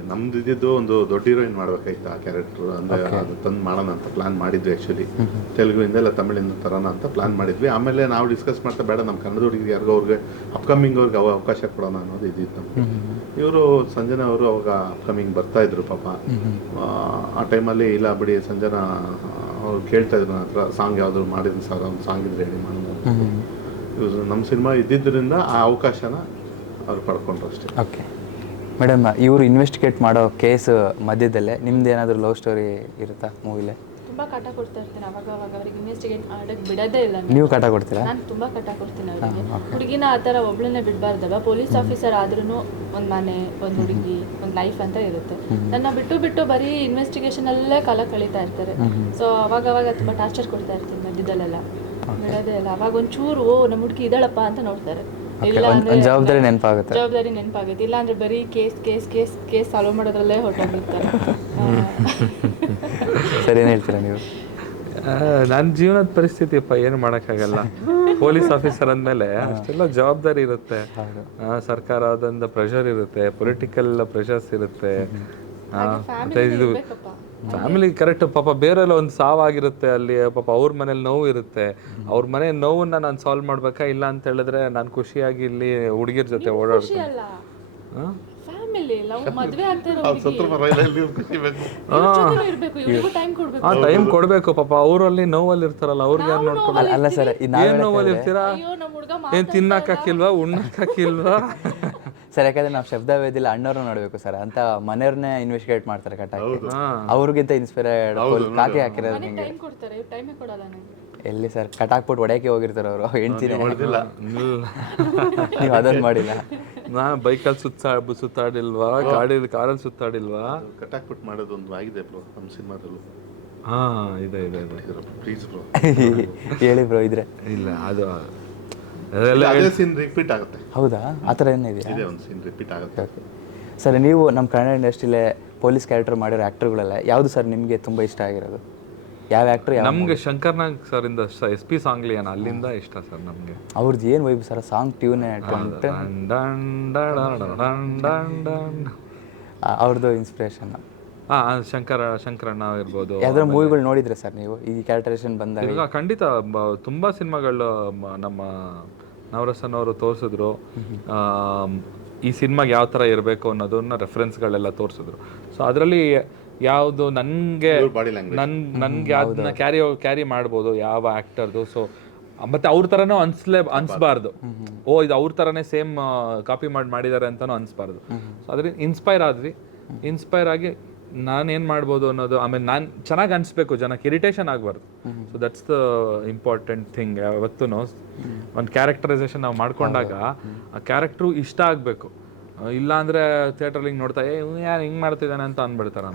ನಮ್ದು ಇದ್ದಿದ್ದು ಒಂದು ದೊಡ್ಡ ಹೀರೋಯಿನ್ ಮಾಡ್ಬೇಕಾಯ್ತು ಆ ಕ್ಯಾರೆಕ್ಟರ್ ಅಂದ್ರೆ ಅದು ತಂದು ಮಾಡೋಣ ಅಂತ ಪ್ಲಾನ್ ಮಾಡಿದ್ವಿ ಆಕ್ಚುಲಿ ತೆಲುಗುವಿಂದ ಇಲ್ಲ ತಮಿಳಿಂದ ತರೋಣ ಅಂತ ಪ್ಲಾನ್ ಮಾಡಿದ್ವಿ. ಆಮೇಲೆ ನಾವು ಡಿಸ್ಕಸ್ ಮಾಡ್ತಾ ಬೇಡ ನಮ್ಮ ಕನ್ನಡ ಹುಡುಗಿಗೆ ಯಾರಿಗೋ ಅವ್ರಿಗೆ ಅಪ್ಕಮಿಂಗ್ ಅವ್ರಿಗೆ ಅವ ಅವಕಾಶ ಕೊಡೋಣ ಅನ್ನೋದು ಇದ್ದಿತ್ತು ನಮ್ಗೆ ಇವರು ಸಂಜನಾ ಅವರು ಅವಾಗ ಅಪ್ಕಮಿಂಗ್ ಬರ್ತಾ ಇದ್ರು ಪಾಪ. ಆ, ಟೈಮಲ್ಲಿ ಇಲ್ಲ ಬಿಡಿ ಸಂಜನಾ ಅವ್ರು ಕೇಳ್ತಾ ಇದ್ರು ನನ್ನ ಹತ್ರ ಸಾಂಗ್ ಯಾವ್ದು ಮಾಡಿದ್ರು ಸರ್ ಒಂದು ಸಾಂಗ್ ಇದ್ರೆ ಹೇಳಿ ಮಾಡೋಣ ನಮ್ಮ ಸಿನಿಮಾ ಇದ್ದಿದ್ದರಿಂದ ಆ ಅವಕಾಶನ ಅವ್ರು ಪಡ್ಕೊಂಡ್ರು ಅಷ್ಟೇ. ಓಕೆ. ಮೇಡಮ್ ಇವರು ಇನ್ವೆಸ್ಟಿಗೇಟ್ ಮಾಡೋ ಕೇಸ್ ಮಧ್ಯದಲ್ಲೇ ನಿಮ್ದು ಏನಾದರೂ ಲವ್ ಸ್ಟೋರಿ ಇರುತ್ತಾ ಮೂವಿಲೇ? ತುಂಬಾ ಕಾಟ ಕೊಡ್ತಾ ಇರ್ತೀನಿ ಅವಾಗ ಅವಾಗ ಅವ್ರಿಗೆ ಇನ್ವೆಸ್ಟಿಗೇಟ್ ಮಾಡಕ್ ಬಿಡದೇ ಇಲ್ಲ ನಾನು. ನೀವು ಕಾಟ ಕೊಡ್ತೀರಾ? ನಾನು ತುಂಬಾ ಕಟ್ಟ ಕೊಡ್ತೀನಿ ಅವರಿಗೆ. ಹುಡುಗಿನ ಆ ಥರ ಒಬ್ಳನ್ನೇ ಬಿಡಬಾರ್ದಲ್ವ? ಪೊಲೀಸ್ ಆಫೀಸರ್ ಆದ್ರೂ ಒಂದು ಮನೆ ಒಂದು ಹುಡುಗಿ ಒಂದು ಲೈಫ್ ಅಂತ ಇರುತ್ತೆ. ನನ್ನ ಬಿಟ್ಟು ಬಿಟ್ಟು ಬರೀ ಇನ್ವೆಸ್ಟಿಗೇಷನ್ ಅಲ್ಲೇ ಕಾಲ ಕಳೀತಾ ಇರ್ತಾರೆ. ಸೊ ಅವಾಗ ಅವಾಗ ತುಂಬಾ ಟಾರ್ಚರ್ ಕೊಡ್ತಾ ಇರ್ತೀನಿ ಮಧ್ಯದಲ್ಲೆಲ್ಲ. ಬಿಡೋದೇ ಇಲ್ಲ. ಅವಾಗ ಒಂಚೂರು ನಮ್ಮ ಹುಡುಗಿ ಇದ್ದಾಳಪ್ಪ ಅಂತ ನೋಡ್ತಾರೆ. ಜವಾಬ್ದಾರಿ ನೆನಪಾಗುತ್ತೆ. ಜವಾಬ್ದಾರಿ ನೆನಪಾಗುತ್ತೆ. ಇಲ್ಲ ಅಂದ್ರೆ ಬರೀ case case case case solve ಮಾಡೋದ್ರಲ್ಲೇ ಹೊರಟೋಗ್ಬಿಡ್ತಾರೆ. [LAUGHS] ಸರಿ ಏನು ಹೇಳ್ತೀರಾ ನೀವು? ನನ್ನ ಜೀವನದ ಪರಿಸ್ಥಿತಿ ಅಪ್ಪ ಏನು ಮಾಡೋಕ್ಕಾಗಲ್ಲ. ಪೊಲೀಸ್ ಆಫೀಸರ್ ಅಂದಮೇಲೆ ಅಷ್ಟೆಲ್ಲ ಜವಾಬ್ದಾರಿ ಇರುತ್ತೆ. ಸರ್ಕಾರ ಸರ್ಕಾರದಿಂದ ಪ್ರೆಷರ್ ಇರುತ್ತೆ. ಪೊಲಿಟಿಕಲ್ ಪ್ರೆಷರ್ಸ್ ಇರುತ್ತೆ. ಇದು ಫ್ಯಾಮಿಲಿ ಕರೆಕ್ಟ್ ಪಾಪ ಬೇರೆಲ್ಲ ಒಂದು ಸಾವಾಗಿರುತ್ತೆ ಅಲ್ಲಿ ಪಾಪ ಅವ್ರ ಮನೇಲಿ ನೋವು ಇರುತ್ತೆ. ಅವ್ರ ಮನೆ ನೋವನ್ನ ನಾನು ಸಾಲ್ವ್ ಮಾಡ್ಬೇಕಾ? ಇಲ್ಲ ಅಂತ ಹೇಳಿದ್ರೆ ನಾನು ಖುಷಿಯಾಗಿ ಇಲ್ಲಿ ಹುಡುಗಿರ ಜೊತೆ ಓಡಾಡ್ತೀನಿ. ಟೈಮ್ ಕೊಡ್ಬೇಕು. ಆ ಟೈಮ್ ಕೊಡ್ಬೇಕು ಪಾಪ ಅವರಲ್ಲಿ ನೋವಲ್ಲಿ ಇರ್ತಾರಲ್ಲ ಅವ್ರಿಗೆ ಯಾರು ನೋಡ್ಕೊಂಡು ಅಲ್ಲ ಅಲ್ಲ ಸರ್ ಈ ಏನ್ ನೋವಲ್ಲಿ ಇರ್ತೀರಾ? ಅಯ್ಯೋ ನಮ್ಮ ಹುಡುಗ ಏನ್ ತಿನ್ನಕ್ಕಾಕಿಲ್ವಾ ಉಣ್ಣಕ್ಕಾಕಿಲ್ವಾ? [LAUGHS] ಸರ್ ಯಾಕಂದ್ರೆ ನಾವು ಶಬ್ದ ವೇದಿಲ್ಲ ಅಣ್ಣವ್ರನ್ನ ನೋಡಬೇಕು ಸರ್. ಅಂತ ಮನೆಯವ್ರನ್ನೇ ಇನ್ವೆಸ್ಟಿಗೇಟ್ ಮಾಡ್ತಾರೆ ಕಟ್ಟಾಕಿ ಅವ್ರಿಗಿಂತ ಇನ್ಸ್ಪೈರ್ಡ್ ಕಾಕಿ ಹಾಕಿರೋದು ನಿಮಗೆ. ಟೈಮ್ ಕೊಡ್ತಾರೆ ಟೈಮೇ ಕೊಡಲ್ಲ ನಂಗೆ. ಎಲ್ಲಿ ಸರ್ ಕಟಾಕ್ಬಿಟ್ಟು ಹೊಡೆಯಕ್ಕೆ ಹೋಗಿರ್ತಾರೆ ಅವರು ಹೆಂಡತಿನೇ. ಹೊಡೆದಿಲ್ಲ. ನೀವು ಅದನ್ನ ಮಾಡಿಲ್ಲ. ನಾ ಬೈಕಲ್ಲಿ ಸುತ್ತಾ ಸುತ್ತಾಡಿಲ್ವಾ? ಗಾಡಿ ಕಾರಲ್ಲಿ ಸುತ್ತಾಡಿಲ್ವಾ? ಕಟಾಕ್ಬಿಟ್ಟು ಮಾಡೋದು ಒಂದು ಆಗಿದೆ ಬ್ರೋ ನಮ್ಮ ಸಿನಿಮಾದಲ್ಲೂ. ಹಾ ಇದೆ ಇದೆ ಇದೆ. ಪ್ಲೀಸ್ ಬ್ರೋ [LAUGHS] ಹೇಳಿ ಬ್ರೋ ಇದ್ರೆ. ಇಲ್ಲ ಅದು ಅದೇ ಸೀನ್ ರಿಪೀಟ್ ಆಗುತ್ತೆ. ಹೌದಾ? ಆ ಥರ ಏನಿದೆ? ಇದೇ ಒಂದು ಸೀನ್ ರಿಪೀಟ್ ಆಗುತ್ತೆ. ಓಕೆ. ಸರ್ ನೀವು ನಮ್ಮ ಕನ್ನಡ ಇಂಡಸ್ಟ್ರಿಲೇ ಪೊಲೀಸ್ ಕ್ಯಾರೆಕ್ಟರ್ ಮಾಡಿರೋ ಆ್ಯಕ್ಟರ್ಗಳೆಲ್ಲ ಯಾವುದು ಸರ್ ನಿಮಗೆ ತುಂಬ ಇಷ್ಟ ಆಗಿರೋದು? ಯಾವ ಆ್ಯಕ್ಟ್ರ್ ಯಾವ ನಮಗೆ ಶಂಕರ್ನಾಗ್ ಸರ್ ಇಂದ ಎಸ್ ಪಿ ಸಾಂಗ್ಲಿಯನ್ ಅಲ್ಲಿಂದ ಇಷ್ಟ ಸರ್ ನಮಗೆ. ಅವ್ರದ್ದು ಏನು ವೈಬ್ ಸರ್? ಸಾಂಗ್ ಟ್ಯೂನೇ ಡನ್. ಅವ್ರದ್ದು ಇನ್ಸ್ಪಿರೇಷನ್ ಆ ಆ, ಶಂಕರ ಶಂಕರಣ್ಣ ಇರ್ಬೋದು ಯಾವ್ದಾದ್ರು ಮೂವಿಗಳು ನೋಡಿದ್ರೆ ಸರ್ ನೀವು? ಈ ಕ್ಯಾರೆಕ್ಟರೇಷನ್ ಬಂದಾಗ ಈಗ ಖಂಡಿತ ಬ- ತುಂಬಾ ಸಿನಿಮಾಗಳು ಮ- ನಮ್ಮ ನವರಸನ್ ಅವರು ತೋರಿಸಿದ್ರು ಈ ಸಿನಿಮಾಗೆ ಯಾವ ತರ ಇರಬೇಕು ಅನ್ನೋದನ್ನ ರೆಫರೆನ್ಸ್ಗಳೆಲ್ಲ ತೋರಿಸಿದ್ರು. ಸೊ ಅದರಲ್ಲಿ ಯಾವುದು ನನಗೆ ನನ್ ನನ್ಗೆ ಅದನ್ನ ಕ್ಯಾರಿ ಕ್ಯಾರಿ ಮಾಡ್ಬೋದು ಯಾವ ಆಕ್ಟರ್ದು ಸೊ ಮತ್ತೆ ಅವ್ರ ಥರನೂ ಅನ್ಸ್ಲೇ ಅನ್ಸ್ಬಾರ್ದು. ಓ ಇದು ಅವ್ರ ತರಾನೇ ಸೇಮ್ ಕಾಪಿ ಮಾಡಿ ಮಾಡಿದ್ದಾರೆ ಅಂತಾನು ಅನ್ಸ್ಬಾರ್ದು. ಸೊ ಅದರಿಂದ ಇನ್ಸ್ಪೈರ್ ಆದ್ವಿ. ಇನ್ಸ್ಪೈರ್ ಆಗಿ ನಾನು ಏನು ಮಾಡ್ಬೋದು ಅನ್ನೋದು ಆಮೇಲೆ ನಾನು ಚೆನ್ನಾಗಿ ಅನಿಸ್ಬೇಕು ಜನಕ್ಕೆ ಇರಿಟೇಷನ್ ಆಗಬಾರ್ದು. So that's the important thing ಯಾವತ್ತೂ ಒಂದು ಕ್ಯಾರೆಕ್ಟರೈಸೇಷನ್ ನಾವು ಮಾಡ್ಕೊಂಡಾಗ ಆ ಕ್ಯಾರೆಕ್ಟ್ರು ಇಷ್ಟ ಆಗಬೇಕು. ಇಲ್ಲ ಅಂದರೆ ಥಿಯೇಟ್ರಲ್ಲಿ ಹಿಂಗೆ ನೋಡ್ತಾ ಏ ಯಾರು ಹಿಂಗೆ ಮಾಡ್ತಿದ್ದಾನೆ ಅಂತ ಅಂದ್ಬಿಡ್ತಾರೆ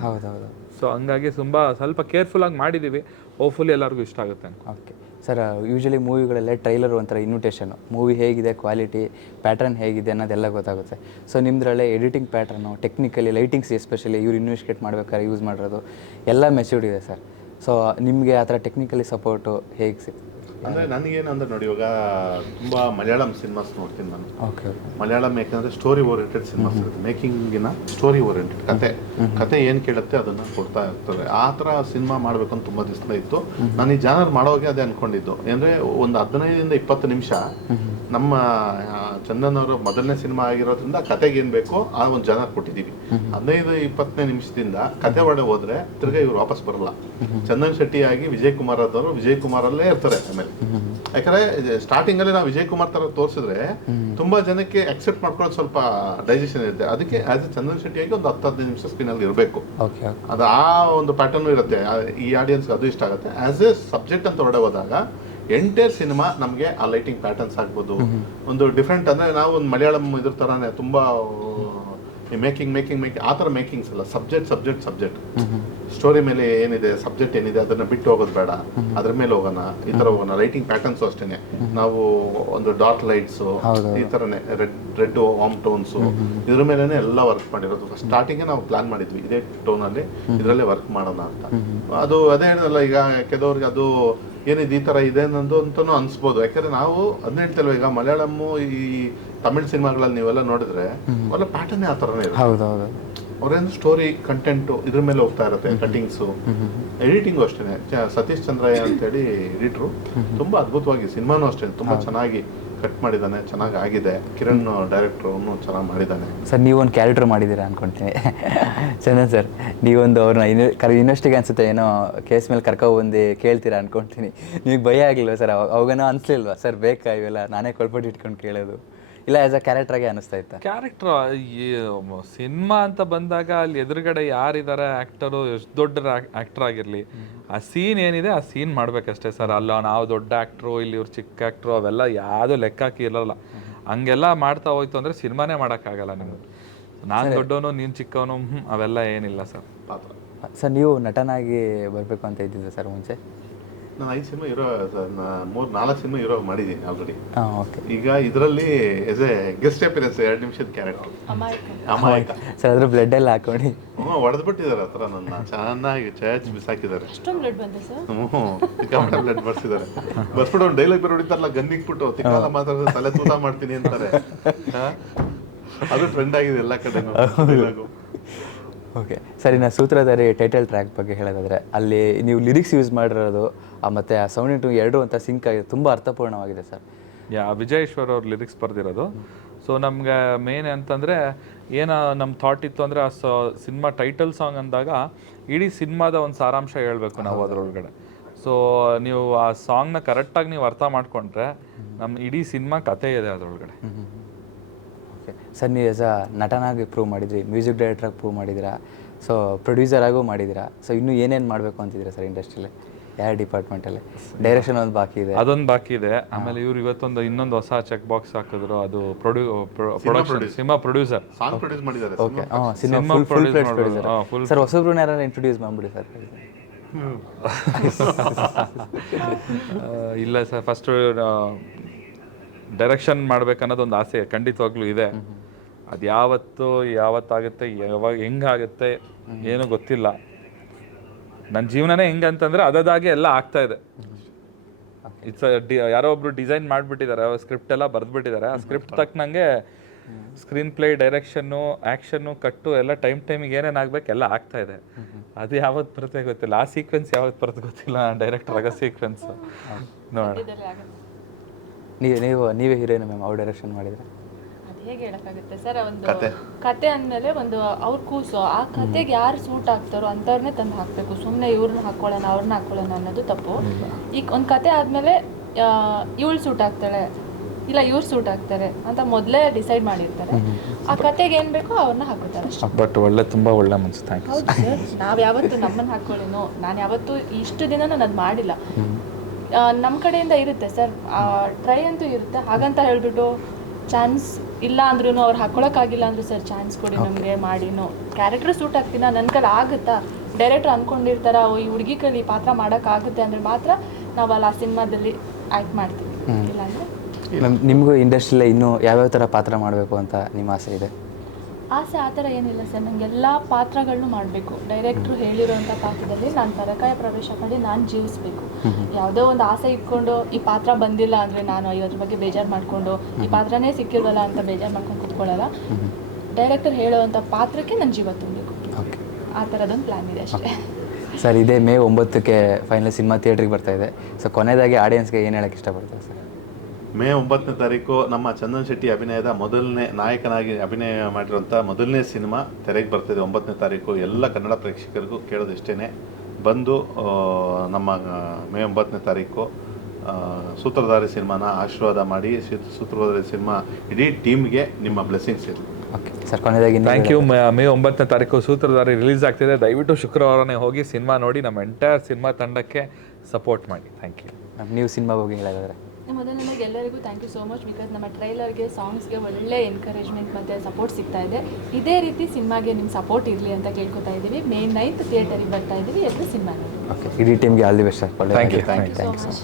ಸೊ ಹಂಗಾಗಿ ತುಂಬ ಸ್ವಲ್ಪ ಕೇರ್ಫುಲ್ ಆಗಿ ಮಾಡಿದ್ದೀವಿ ಹೋಪ್ಫುಲಿ ಎಲ್ಲರಿಗೂ ಇಷ್ಟ ಆಗುತ್ತೆ ಓಕೆ ಸರ್ ಯೂಶ್ವಲಿ ಮೂವಿಗಳಲ್ಲೇ ಟ್ರೈಲರ್ ಒಂಥರ ಇನ್ವಿಟೇಷನು ಮೂವಿ ಹೇಗಿದೆ ಕ್ವಾಲಿಟಿ ಪ್ಯಾಟರ್ನ್ ಹೇಗಿದೆ ಅನ್ನೋದೆಲ್ಲ ಗೊತ್ತಾಗುತ್ತೆ. So ನಿಮ್ದ್ರಲ್ಲೇ editing pattern technically lightings especially ಇವ್ರು ಇನ್ವೆಸ್ಟಿಗೇಟ್ ಮಾಡ್ಬೇಕಾದ್ರೆ ಯೂಸ್ ಮಾಡಿರೋದು, ಎಲ್ಲ ಮೆಚ್ಯೂರ್ಡ್ ಇದೆ ಸರ್. ಸೊ ನಿಮಗೆ ಆ ಥರ ಟೆಕ್ನಿಕಲಿ ಸಪೋರ್ಟು ಹೇಗೆ ಸಿಗ್ತದೆ ಅಂದ್ರೆ ನನಗೇನು ಅಂದ್ರೆ ನೋಡಿ ಇವಾಗ ತುಂಬಾ ಮಲಯಾಳಂ ಸಿನಿಮಾಸ್ ನೋಡ್ತೀನಿ ನಾನು. ಓಕೆ. ಮಲಯಾಳಂ ಯಾಕಂದ್ರೆ ಸ್ಟೋರಿ ಓರಿಯೆಂಟೆಡ್ ಸಿನಿಮಾಸ್ ಇರುತ್ತೆ. ಮೇಕಿಂಗಿನ ಸ್ಟೋರಿ ಓರಿಯೆಂಟೆಡ್ ಕತೆ. ಕತೆ ಏನು ಕೇಳುತ್ತೆ ಅದನ್ನ ಕೊಡ್ತಾ ಇರ್ತಾರೆ. ಆ ತರ ಸಿನಿಮಾ ಮಾಡಬೇಕು ಅಂತ ತುಂಬಾ ದಿವಸ ಇತ್ತು. ನಾನು ಈ ಜಾನರ್ ಮಾಡೋಕೆ ಅದೇ ಅನ್ಕೊಂಡಿದ್ದು. ಅಂದ್ರೆ ಒಂದು ಹದಿನೈದರಿಂದ ಇಪ್ಪತ್ತು ನಿಮಿಷ ನಮ್ಮ ಚಂದನ್ ಅವರ ಮೊದಲನೇ ಸಿನಿಮಾ ಆಗಿರೋದ್ರಿಂದ ಕತೆಗೆ ಏನ್ ಬೇಕೋ ಆ ಒಂದು ಜನ ಕೊಟ್ಟಿದೀವಿ ಹದಿನೈದು ಇಪ್ಪತ್ತನೇ ನಿಮಿಷದಿಂದ ಕತೆ ಒಳಗೆ ಹೋದ್ರೆ ತಿರ್ಗಾ ಇವ್ರು ವಾಪಸ್ ಬರಲ್ಲ. ಚಂದನ್ ಶೆಟ್ಟಿ ಆಗಿ ವಿಜಯ್ ಕುಮಾರ್ ಆದವರು ವಿಜಯ್ ಕುಮಾರ್ ಅಲ್ಲೇ ಇರ್ತಾರೆ ಆಮೇಲೆ ಯಾಕಂದ್ರೆ ಸ್ಟಾರ್ಟಿಂಗ್ ಅಲ್ಲಿ ನಾವು ವಿಜಯ್ ಕುಮಾರ್ ತರ ತೋರಿಸಿದ್ರೆ ತುಂಬಾ ಜನಕ್ಕೆ ಅಕ್ಸೆಪ್ಟ್ ಮಾಡ್ಕೊಳ್ಳೋದು ಸ್ವಲ್ಪ ಡೈಜೆಷನ್ ಇರುತ್ತೆ. ಅದಕ್ಕೆ ಆಸ್ ಎ ಚಂದನ್ ಶೆಟ್ಟಿ ಆಗಿ ಒಂದು ಹತ್ತು ಹದಿನೈದು ನಿಮಿಷ ಸ್ಕ್ರೀನ್ ಅಲ್ಲಿ ಇರಬೇಕು. ಅದು ಆ ಒಂದು ಪ್ಯಾಟರ್ನ್ ಇರುತ್ತೆ. ಈ ಆಡಿಯನ್ಸ್ ಅದು ಇಷ್ಟ ಆಗುತ್ತೆ. ಆಸ್ ಎ ಸಬ್ಜೆಕ್ಟ್ ಅಂತ ಹೊರಡೆ ಹೋದಾಗ ಎಂಟೈರ್ ಸಿನಿಮಾ ನಮಗೆ ಆ ಲೈಟಿಂಗ್ ಪ್ಯಾಟರ್ನ್ಸ್ ಆಗ್ಬೋದು. ಒಂದು ಡಿಫ್ರೆಂಟ್ ಅಂದ್ರೆ ನಾವು ಒಂದು ಮಲಯಾಳಂ ಇದ್ರ ತರಾನೇ ತುಂಬಾ ಮೇಕಿಂಗ್ ಮೇಕಿಂಗ್ ಮೇಕಿಂಗ್ ಆ ತರ ಮೇಕಿಂಗ್ಸ್ ಅಲ್ಲ. ಸಬ್ಜೆಕ್ಟ್ ಸಬ್ಜೆಕ್ಟ್ ಸಬ್ಜೆಕ್ಟ್ ಸ್ಟೋರಿ ಮೇಲೆ ಏನಿದೆ ಸಬ್ಜೆಕ್ಟ್ ಏನಿದೆ ಅದನ್ನ ಬಿಟ್ಟು ಹೋಗೋದು ಬೇಡ. ಅದ್ರ ಮೇಲೆ ಹೋಗೋಣ ಈ ತರ ಹೋಗೋಣ. ಲೈಟಿಂಗ್ ಪ್ಯಾಟರ್ನ್ಸ್ ಅಷ್ಟೇನೆ. ನಾವು ಒಂದು ಡಾರ್ಕ್ ಲೈಟ್ಸ್ ಈ ತರನೇ ರೆಡ್ ರೆಡ್ ವಾಮ್ ಟೋನ್ಸ್ ಇದ್ರ ಮೇಲೆನೆ ಎಲ್ಲ ವರ್ಕ್ ಮಾಡಿರೋದು. ಸ್ಟಾರ್ಟಿಂಗ್ ನಾವು ಪ್ಲಾನ್ ಮಾಡಿದ್ವಿ ಇದೇ ಟೋನ್ ಅಲ್ಲಿ ಇದರಲ್ಲೇ ವರ್ಕ್ ಮಾಡೋಣ ಅಂತ. ಅದು ಅದೇ ಹೇಳಿದಲ್ಲ ಈಗ ಕೆಲವ್ರಿಗೆ ಅದು ಏನಿದೆ ಈ ತರ ಇದೆ ಅನ್ನೋದು ಅಂತಾನು ಅನ್ಸ್ಬೋದು. ಯಾಕಂದ್ರೆ ನಾವು ಅದನ್ನ ಹೇಳ್ತಲ್ವ ಈಗ ಮಲಯಾಳಂ ಈ ತಮಿಳ್ ಸಿನಿಮಾಗಳಲ್ಲಿ ನೀವೆಲ್ಲ ನೋಡಿದ್ರೆ ಒಳ್ಳೆ ಪ್ಯಾಟರ್ನ್ ಆ ತರನೇ ಇದೆ ಅವ್ರೇನು ಸ್ಟೋರಿ ಕಂಟೆಂಟು ಇದ್ರ ಮೇಲೆ ಹೋಗ್ತಾ ಇರುತ್ತೆ ಕಟಿಂಗ್ಸು ಎಡಿಟಿಂಗು ಅಷ್ಟೇ. ಸತೀಶ್ ಚಂದ್ರಯ್ಯ [COUGHS] ಅಂತೇಳಿ ಎಡಿಟ್ರು. ತುಂಬ ಅದ್ಭುತವಾಗಿ ಸಿನಿಮಾನು ಅಷ್ಟೇ ತುಂಬ ಚೆನ್ನಾಗಿ ಕಟ್ ಮಾಡಿದ್ದಾನೆ ಚೆನ್ನಾಗಿ ಆಗಿದೆ. ಕಿರಣ್ ಡೈರೆಕ್ಟ್ರು ಅವನು ಚೆನ್ನಾಗಿ ಮಾಡಿದ್ದಾನೆ. ಸರ್ ನೀವೊಂದು ಕ್ಯಾರೆಕ್ಟರ್ ಮಾಡಿದ್ದೀರಾ ಅನ್ಕೊಂತೀನಿ. [LAUGHS] ಚಂದನ್ ಸರ್ ನೀವೊಂದು ಅವ್ರನ್ನ ಇನ್ ಕರ್ ಇನ್ನಷ್ಟಿಗೆ ಅನ್ಸುತ್ತೆ ಏನೋ ಕೇಸ್ ಮೇಲೆ ಕರ್ಕೊಬಂದು ಕೇಳ್ತೀರಾ ಅನ್ಕೊಂತೀನಿ. ನಿಮಗೆ ಭಯ ಆಗಲಿಲ್ಲ ಸರ್? ಅವಾಗನೋ ಅನಿಸ್ಲಿಲ್ವಾ? ಸರ್ ಬೇಕಾ ಇವೆಲ್ಲ? ನಾನೇ ಕೊಳ್ಪಟ್ಟು ಇಟ್ಕೊಂಡು ಕೇಳೋದು. ಇಲ್ಲ ಆಸ್ ಅ ಕ್ಯಾರೆಕ್ಟ್ರಾಗೆ ಅನಿಸ್ತಾ ಇತ್ತು. ಕ್ಯಾರೆಕ್ಟರ್ ಸಿನಿಮಾ ಅಂತ ಬಂದಾಗ ಅಲ್ಲಿ ಎದುರುಗಡೆ ಯಾರಿದ್ದಾರೆ ಆಕ್ಟರು ಎಷ್ಟು ದೊಡ್ಡ ಆಕ್ಟರ್ ಆಗಿರಲಿ ಆ ಸೀನ್ ಏನಿದೆ ಆ ಸೀನ್ ಮಾಡ್ಬೇಕಷ್ಟೇ ಸರ್ ಅಲ್ಲ ನಾವು ದೊಡ್ಡ ಆಕ್ಟ್ರು ಇಲ್ಲಿ ಇವ್ರು ಚಿಕ್ಕ ಆ್ಯಕ್ಟ್ರು ಅವೆಲ್ಲ ಯಾವುದೂ ಲೆಕ್ಕಕ್ಕೆ ಇರಲ್ಲ. ಹಂಗೆಲ್ಲ ಮಾಡ್ತಾ ಹೋಯ್ತು ಅಂದರೆ ಸಿನಿಮಾನೇ ಮಾಡೋಕ್ಕಾಗಲ್ಲ ನಿಮ್ಗೆ. ನಾನು ದೊಡ್ಡವನು ನೀನು ಚಿಕ್ಕವನು ಅವೆಲ್ಲ ಏನಿಲ್ಲ ಸರ್ ಸರ್ ನೀವು ನಟನಾಗಿ ಬರಬೇಕು ಅಂತ ಇದ್ದಿದ್ದೆ ಸರ್ ಮುಂಚೆ? ನಾನು ಐದು ಸಿನಿಮಾ ಇರೋ ಮೂರು ನಾಲ್ಕು ಸಿನಿಮಾ ಇರೋ ಮಾಡಿದ್ದೀನಿ ಆಲ್ರೆಡಿ ಹಾಂ ಓಕೆ ಈಗ ಇದರಲ್ಲಿ ಎಸ್ ಎ ಗೆಸ್ಟ್ ಅಪಿಯರೆನ್ಸ್ ಎರಡು ನಿಮಿಷದ ಕ್ಯಾರೆಕ್ಟರ್ ಅಮಾಯಕ. ಅಮಾಯಕ. ಸರ್ ಅದ್ರ ಬ್ಲಡ್ ಎಲ್ಲ ಹಾಕೊಂಡು. ಹ್ಞೂ ಹೊಡೆದ್ಬಿಟ್ಟಿದ್ದಾರೆ ಹತ್ರ ನನ್ನ. ಚೆನ್ನಾಗಿ ಚಾಚ್ ಬಿಸಾಕಿದ್ದಾರೆ. ಹ್ಞೂ ಸಿಕ್ಕಾಪಟ್ಟೆ ಬ್ಲಡ್ ಬರ್ಸಿದ್ದಾರೆ ಬರ್ಸ್ಬಿಟ್ಟು ಒಂದು ಡೈಲಾಗ್ ಬೇರೆ ಹೊಡಿತಾರಲ್ಲ ಗನ್ ಇಕ್ಬಿಟ್ಟು ತಿಕ್ಕಾಲ ಮಾತಾಡಿದ್ರೆ ತಲೆ ತೂತ ಮಾಡ್ತೀನಿ ಅಂತಾರೆ. ಹಾ? ಅದು ಟ್ರೆಂಡ್ ಆಗಿದೆ ಎಲ್ಲ ಕಡೆ ಡೈಲಾಗು ಓಕೆ ಸರಿ ನಾ ಸೂತ್ರಧಾರಿ ಟೈಟಲ್ ಟ್ರ್ಯಾಕ್ ಬಗ್ಗೆ ಹೇಳೋದಾದ್ರೆ ಅಲ್ಲಿ ನೀವು ಲಿರಿಕ್ಸ್ ಯೂಸ್ ಮಾಡಿರೋದು ಆ, ಮತ್ತೆ ಆ ಸೆವೆನ್ ಇಂಟು ಎರಡು ಅಂತ ಸಿಂಕ್ ಆಗಿದೆ ತುಂಬ ಅರ್ಥಪೂರ್ಣವಾಗಿದೆ ಸರ್. ಯಾ ವಿಜಯೇಶ್ವರ್ ಅವ್ರ ಲಿರಿಕ್ಸ್ ಬರೆದಿರೋದು. ಸೊ ನಮ್ಗೆ ಮೇನ್ ಅಂತಂದರೆ ಏನೋ ನಮ್ಮ ಥಾಟ್ ಇತ್ತು ಅಂದರೆ ಆ ಸಿನಿಮಾ ಟೈಟಲ್ ಸಾಂಗ್ ಅಂದಾಗ ಇಡೀ ಸಿನಿಮಾದ ಒಂದು ಸಾರಾಂಶ ಹೇಳಬೇಕು ನಾವು ಅದರೊಳಗಡೆ. ಸೊ ನೀವು ಆ ಸಾಂಗ್ನ ಕರೆಕ್ಟಾಗಿ ನೀವು ಅರ್ಥ ಮಾಡ್ಕೊಂಡ್ರೆ ನಮ್ಮ ಇಡೀ ಸಿನಿಮಾ ಕತೆ ಇದೆ ಅದರೊಳಗಡೆ. ಓಕೆ ಸರ್ ನೀವು ಅ ನಟನಾಗಿ ಪ್ರೂವ್ ಮಾಡಿದ್ರಿ ಮ್ಯೂಸಿಕ್ ಡೈರೆಕ್ಟ್ರಾಗಿ ಪ್ರೂವ್ ಮಾಡಿದ್ದೀರಾ ಸೊ ಪ್ರೊಡ್ಯೂಸರ್ ಆಗೂ ಮಾಡಿದ್ದೀರಾ ಸೊ ಇನ್ನೂ ಏನೇನು ಮಾಡಬೇಕು ಅಂತಿದ್ದೀರಾ ಸರ್ ಇಂಡಸ್ಟ್ರಿಯಲ್ಲಿ ಯಾವ ಡಿಪಾರ್ಟ್ಮೆಂಟಲ್ಲಿ ಡೈರೆಕ್ಷನ್ ಒಂದು ಬಾಕಿ ಇದೆ. ಅದೊಂದು ಬಾಕಿ ಇದೆ. ಆಮೇಲೆ ಇವ್ರು ಇವತ್ತೊಂದು ಇನ್ನೊಂದು ಹೊಸ ಚೆಕ್ ಬಾಕ್ಸ್ ಹಾಕಿದ್ರು. ಅದು ಪ್ರೊಡ್ಯೂ production cinema producer song produce ಮಾಡಿದ್ದಾರೆ. ಓಕೆ ಹಾಂ ಸಿನಿಮಾ ಫುಲ್. ಪ್ರೊಡ್ಯೂಸರ್ ಸರ್ ಹೊಸಬ್ರನ್ನ ಯಾರು ಇಂಟ್ರೊಡ್ಯೂಸ್ ಮಾಡ್ಬಿಡಿ ಸರ್ [LAUGHS] ಇಲ್ಲ ಸರ್ ಫಸ್ಟ್ ಡೈರೆಕ್ಷನ್ ಮಾಡ್ಬೇಕನ್ನೋದು ಒಂದು ಆಸೆ ಖಂಡಿತವಾಗ್ಲೂ ಇದೆ. ಅದು ಯಾವತ್ತು ಯಾವತ್ತಾಗುತ್ತೆ ಯಾವಾಗ ಹೆಂಗಾಗುತ್ತೆ ಏನೂ ಗೊತ್ತಿಲ್ಲ. ನನ್ನ ಜೀವನನೇ ಹೆಂಗಂತಂದ್ರೆ ಅದದಾಗೆ ಎಲ್ಲ ಆಗ್ತಾ ಇದೆ. ಇಟ್ಸ್ ಯಾರೋ ಒಬ್ರು ಡಿಸೈನ್ ಮಾಡಿಬಿಟ್ಟಿದ್ದಾರೆ ಸ್ಕ್ರಿಪ್ಟ್ ಎಲ್ಲ ಬರೆದ್ಬಿಟ್ಟಿದ್ದಾರೆ. ಆ ಸ್ಕ್ರಿಪ್ಟ್ ತಕ್ಕನಂಗೆ ಸ್ಕ್ರೀನ್ ಪ್ಲೇ ಡೈರೆಕ್ಷನ್ನು ಆ್ಯಕ್ಷನ್ನು ಕಟ್ಟು ಎಲ್ಲ ಟೈಮ್ ಟೈಮಿಗೆ ಏನೇನು ಆಗ್ಬೇಕು ಎಲ್ಲ ಆಗ್ತಾ ಇದೆ. ಅದು ಯಾವತ್ತು ಬರುತ್ತೆ ಗೊತ್ತಿಲ್ಲ. ಆ ಸೀಕ್ವೆನ್ಸ್ ಯಾವತ್ತು ಬರುತ್ತೆ ಗೊತ್ತಿಲ್ಲ. ಡೈರೆಕ್ಟರ್ ಆಗೋ ಸೀಕ್ವೆನ್ಸ್ ನೋಡೋಣ. ನೀವು ನೀವು ನೀವೇ ಹೀರೋಯಿನ್ ಮ್ಯಾಮ್ ಅವ್ರು ಡೈರೆಕ್ಷನ್ ಮಾಡಿದ್ರೆ. ಹೇಗೆ ಹೇಳಕ್ಕಾಗುತ್ತೆ? ಸರ್ ಒಂದು ಕತೆ. ಅಂದಮೇಲೆ ಒಂದು ಅವ್ರ ಕೂಸು. ಆ ಕತೆಗೆ ಯಾರು ಸೂಟ್ ಆಗ್ತಾರೋ ಅಂಥವ್ರನ್ನೇ ತಂದು ಹಾಕಬೇಕು. ಸುಮ್ಮನೆ ಇವ್ರನ್ನ ಹಾಕೊಳ್ಳೋಣ ಅವ್ರನ್ನ ಹಾಕೊಳ್ಳೋಣ ಅನ್ನೋದು ತಪ್ಪು. ಈಗ ಒಂದು ಕತೆ ಆದಮೇಲೆ ಇವಳು ಸೂಟ್ ಆಗ್ತಾಳೆ. ಇಲ್ಲ ಇವ್ರು ಸೂಟ್ ಆಗ್ತಾರೆ ಅಂತ ಮೊದಲೇ ಡಿಸೈಡ್ ಮಾಡಿರ್ತಾರೆ. ಆ ಕತೆಗೆ ಏನು ಬೇಕೋ ಅವ್ರನ್ನ ಅಷ್ಟೇ. ಬಟ್ ಒಳ್ಳೆ ತುಂಬ ಒಳ್ಳೆ ಮನ್ಸು. ಥ್ಯಾಂಕ್ ಯು ನಾವು ಯಾವತ್ತು ನಮ್ಮನ್ನ ಹಾಕೊಳ್ಳೇನೋ ನಾನು ಯಾವತ್ತು ಇಷ್ಟು ದಿನ ನಾನು ಅದು ಮಾಡಿಲ್ಲ ನಮ್ಮ ಕಡೆಯಿಂದ ಇರುತ್ತೆ ಸರ್. ಟ್ರೈ ಅಂತೂ ಇರುತ್ತೆ. ಹಾಗಂತ ಹೇಳ್ಬಿಟ್ಟು ಚಾನ್ಸ್ ಇಲ್ಲ ಅಂದ್ರೂ ಅವ್ರು ಹಾಕೊಳಕ್ಕಾಗಿಲ್ಲ ಅಂದ್ರೂ ಸರ್ ಚಾನ್ಸ್ ಕೊಡಿ ನಮಗೆ ಮಾಡಿನೋ. ಕ್ಯಾರೆಕ್ಟರ್ ಸೂಟ್ ಆಗ್ತೀನ ನನ್ನ ಕೈಲಿ ಆಗುತ್ತಾ? ಡೈರೆಕ್ಟರ್ ಅನ್ಕೊಂಡಿರ್ತಾರ ಓ ಈ ಹುಡುಗಿ ಕೈಲಿ ಪಾತ್ರ ಮಾಡೋಕ್ಕಾಗುತ್ತೆ ಅಂದ್ರೆ ಮಾತ್ರ ನಾವು ಅಲ್ಲಿ ಆ ಸಿನಿಮಾದಲ್ಲಿ ಆ್ಯಕ್ಟ್ ಮಾಡ್ತೀವಿ. ಇಲ್ಲಾಂದರೆ ನಿಮಗೂ ಇಂಡಸ್ಟ್ರಿಲ್ಲ ಇನ್ನೂ ಯಾವ್ಯಾವ ಥರ ಪಾತ್ರ ಮಾಡಬೇಕು ಅಂತ ನಿಮ್ಮ ಆಸೆ ಇದೆ? ಆಸೆ ಆ ಥರ ಏನಿಲ್ಲ ಸರ್ ನನಗೆ ಎಲ್ಲ ಪಾತ್ರಗಳನ್ನು ಮಾಡಬೇಕು. ಡೈರೆಕ್ಟ್ರು ಹೇಳಿರೋಂಥ ಪಾತ್ರದಲ್ಲಿ ನಾನು ತರಕಾಯ ಪ್ರವೇಶ ಮಾಡಿ ನಾನು ಜೀವಿಸ್ಬೇಕು. ಯಾವುದೋ ಒಂದು ಆಸೆ ಇಟ್ಕೊಂಡು ಈ ಪಾತ್ರ ಬಂದಿಲ್ಲ ಅಂದ್ರೆ ನಾನು ಇವ್ರ ಬಗ್ಗೆ ಬೇಜಾರು ಮಾಡ್ಕೊಂಡು ಈ ಪಾತ್ರನೇ ಸಿಕ್ಕಿರಲ್ಲ ಅಂತ ಬೇಜಾರು ಮಾಡ್ಕೊಂಡು ಕುತ್ಕೊಳ್ಳಲ್ಲ. ಡೈರೆಕ್ಟರ್ ಹೇಳೋವಂಥ ಪಾತ್ರಕ್ಕೆ ನನ್ನ ಜೀವ ತುಂಬಬೇಕು ಆ ಥರದೊಂದು ಪ್ಲಾನ್ ಇದೆ ಅಷ್ಟೇ. ಸರ್ ಇದೇ ಮೇ ಒಂಬತ್ತಕ್ಕೆ ಫೈನಲ್ ಸಿನಿಮಾ ಥಿಯೇಟ್ರಿಗೆ ಬರ್ತಾ ಇದೆ. ಸೊ ಕೊನೆಯದಾಗಿ ಆಡಿಯನ್ಸ್ಗೆ ಏನು ಹೇಳಕ್ಕೆ ಇಷ್ಟಪಡ್ತಾರೆ ಸರ್? ಮೇ ಒಂಬತ್ತನೇ ತಾರೀಕು ನಮ್ಮ ಚಂದನ್ ಶೆಟ್ಟಿ ಅಭಿನಯದ ಮೊದಲನೇ ನಾಯಕನಾಗಿ ಅಭಿನಯ ಮಾಡಿರುವಂಥ ಮೊದಲನೇ ಸಿನಿಮಾ ತೆರೆಗೆ ಬರ್ತಿದೆ ಒಂಬತ್ತನೇ ತಾರೀಕು. ಎಲ್ಲ ಕನ್ನಡ ಪ್ರೇಕ್ಷಕರಿಗೂ ಕೇಳೋದು ಇಷ್ಟೇ ಬಂದು ನಮ್ಮ ಮೇ ಒಂಬತ್ತನೇ ತಾರೀಕು ಆ, ಸೂತ್ರಧಾರಿ ಸಿನಿಮಾನ ಆಶೀರ್ವಾದ ಮಾಡಿ ಸೂತ್- ಸೂತ್ರಧಾರಿ ಸಿನಿಮಾ ಇಡೀ ಟೀಮ್ಗೆ ನಿಮ್ಮ ಬ್ಲೆಸ್ಸಿಂಗ್ಸ್ ಇರಲಿ. ಓಕೆ ಸರ್ ಕೊನೆಯದಾಗಿ ಥ್ಯಾಂಕ್ ಯು ಮೇ ಒಂಬತ್ತನೇ ತಾರೀಕು ಸೂತ್ರಧಾರಿ ರಿಲೀಸ್ ಆಗ್ತಿದೆ. ದಯವಿಟ್ಟು ಶುಕ್ರವಾರನೇ ಹೋಗಿ ಸಿನಿಮಾ ನೋಡಿ ನಮ್ಮ ಎಂಟೈರ್ ಸಿನಿಮಾ ತಂಡಕ್ಕೆ ಸಪೋರ್ಟ್ ಮಾಡಿ. ಥ್ಯಾಂಕ್ ಯು ನೀವು ಸಿನಿಮಾ ಹೋಗಿ ಹೇಳೋದಾದ್ರೆ. ಮೊದಲನೇದಾಗಿ ಎಲ್ಲರಿಗೂ thank you so much because ನಮ್ಮ ಟ್ರೈಲರ್ಗೆ ಸಾಂಗ್ಸ್ಗೆ ಒಳ್ಳೆ ಎನ್ಕರೇಜ್ಮೆಂಟ್ ಮತ್ತು ಸಪೋರ್ಟ್ ಸಿಗ್ತಾ ಇದೆ. ಇದೇ ರೀತಿ ಸಿನಿಮಾಗೆ ನಿಮ್ಮ ಸಪೋರ್ಟ್ ಇರಲಿ ಅಂತ ಕೇಳ್ಕೊತಾ ಇದ್ದೀವಿ. ಮೇ ನೈನ್ತ್ ಥಿಯೇಟರಿಗೆ ಬರ್ತಾ ಇದ್ದೀವಿ. ಎಲ್ಲರೂ ಸಿನಿಮಾ ಓಕೆ ಇಡೀ ಟೀಮ್ಗೆ all the best sir. You. Thank you so much